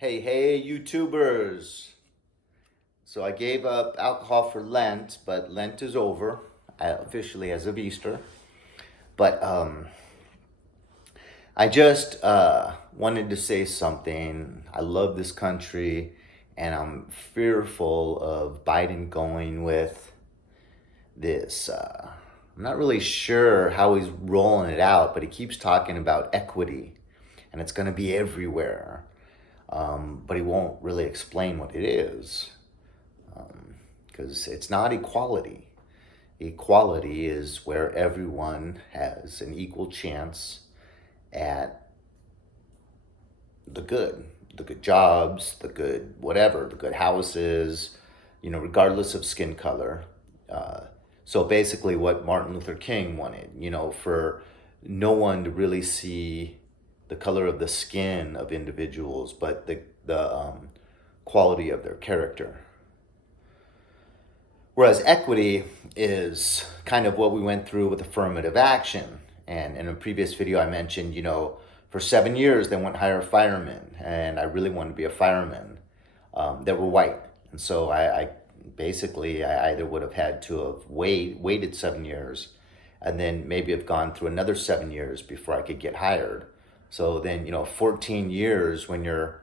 Hey, YouTubers. So I gave up alcohol for Lent, but Lent is over officially as of Easter. But I just wanted to say something. I love this country, and I'm fearful of Biden going with this. I'm not really sure how he's rolling it out, but he keeps talking about equity, and it's going to be everywhere. But he won't really explain what it is because it's not equality. Equality is where everyone has an equal chance at the good jobs, the good whatever, the good houses, regardless of skin color. Uh, so basically, what Martin Luther King wanted, for no one to really see the color of the skin of individuals, but the quality of their character. Whereas equity is kind of what we went through with affirmative action. And in a previous video, I mentioned, for 7 years, they wouldn't hire firemen. And I really wanted to be a fireman that were white. And so I basically, I either would have had to have waited 7 years and then maybe have gone through another 7 years before I could get hired. So then, 14 years when you're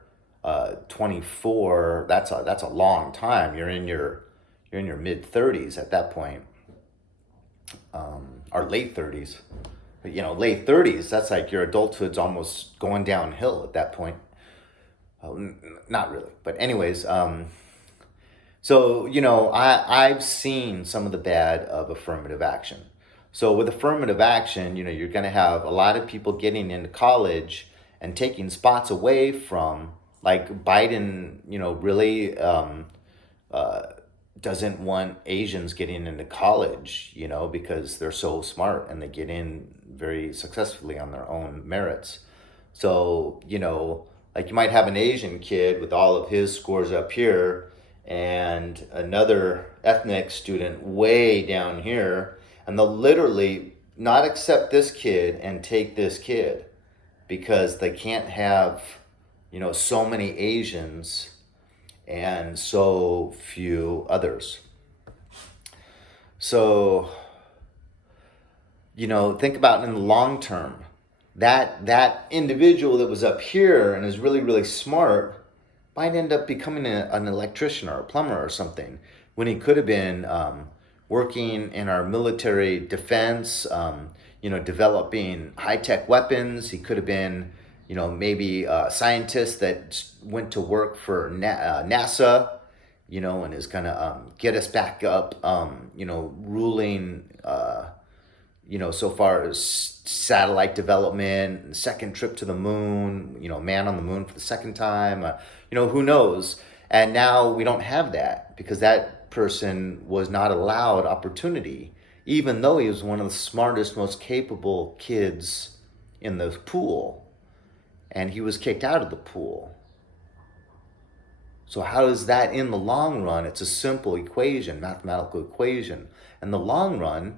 24, that's a long time. You're in your mid 30s at that point, or late 30s. But, late 30s, that's like your adulthood's almost going downhill at that point. Not really, but anyways, so I've seen some of the bad of affirmative action. So with affirmative action, you're going to have a lot of people getting into college and taking spots away from, like Biden, really doesn't want Asians getting into college, because they're so smart and they get in very successfully on their own merits. So, like you might have an Asian kid with all of his scores up here and another ethnic student way down here, and they'll literally not accept this kid and take this kid because they can't have, so many Asians and so few others. So, think about in the long term. That individual that was up here and is really, really smart might end up becoming an electrician or a plumber or something when he could have been working in our military defense, developing high-tech weapons. He could have been, maybe a scientist that went to work for NASA, and is going to get us back up, ruling, so far as satellite development, second trip to the moon, man on the moon for the second time, who knows? And now we don't have that because that person was not allowed opportunity, even though he was one of the smartest, most capable kids in the pool, and he was kicked out of the pool. So how is that in the long run? It's a simple equation, mathematical equation. In the long run,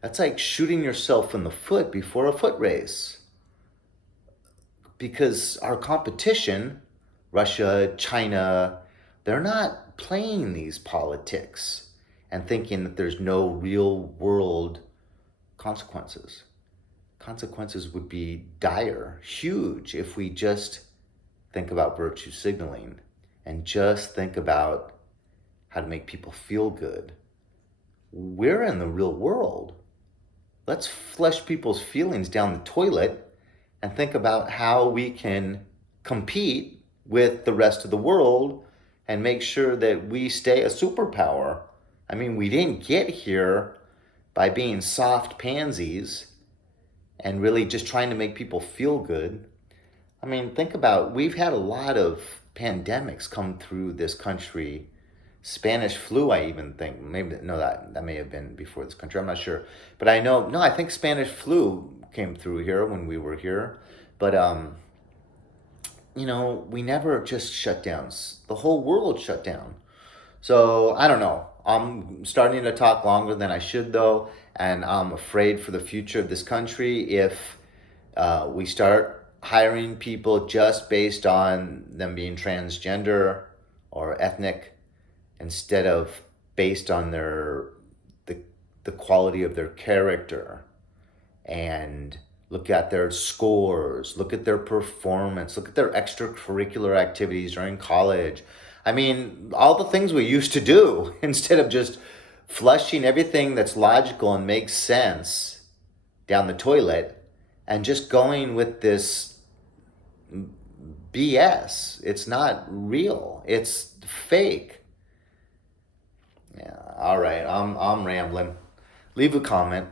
that's like shooting yourself in the foot before a foot race. Because our competition, Russia, China, they're not playing these politics and thinking that there's no real world consequences. Consequences would be dire, huge, if we just think about virtue signaling and just think about how to make people feel good. We're in the real world. Let's flush people's feelings down the toilet and think about how we can compete with the rest of the world and make sure that we stay a superpower. I mean, we didn't get here by being soft pansies and really just trying to make people feel good. I mean, think about, we've had a lot of pandemics come through this country. Spanish flu, I even think, maybe, no, that may have been before this country, I'm not sure. But I think Spanish flu came through here when we were here. But, we never just shut down. The whole world shut down. So, I don't know. I'm starting to talk longer than I should, though. And I'm afraid for the future of this country if we start hiring people just based on them being transgender or ethnic instead of based on the, the quality of their character, and look at their scores, look at their performance, look at their extracurricular activities during college. I mean, all the things we used to do instead of just flushing everything that's logical and makes sense down the toilet and just going with this BS. It's not real. It's fake. Yeah. All right. I'm rambling. Leave a comment.